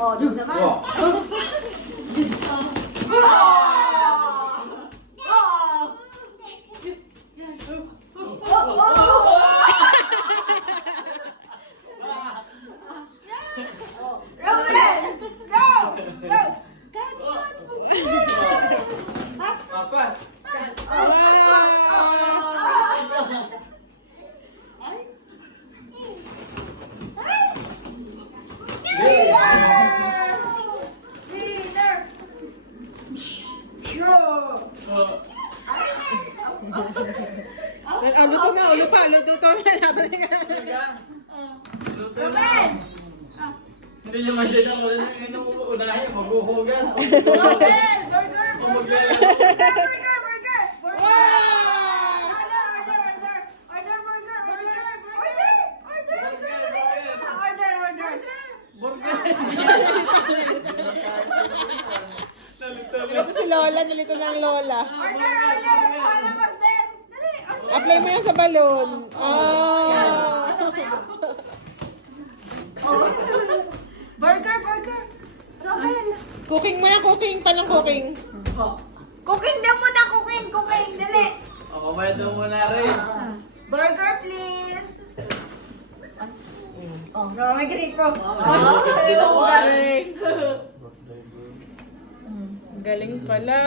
Oh, doon naman. Oh. Roman! Go! Go! Papas. Winner! Luto na, ulo pa, luto to. Roman! Hindi niyo masyadong wala na yung unahin, maghuhugas. Roman! Burger! Burger! Burger! Burger! Burger! Wow! Order! Order! Order! Order! Burger! Order! Order! Order! Order! Order! Nalito si Lola, nalito na ang Lola. Order! Order! Wala mag-step! Dali! Order! Apply mo yan sa balon. Ah. Burger! Burger! Roman! Cooking mo na, cooking. Paano cooking? Cooking daw muna! Cooking! Cooking! Dali! O, mamaya daw muna rin. Burger, please! Oh, no, may gripo. Naghuhugas din ako, galing. Galing pala.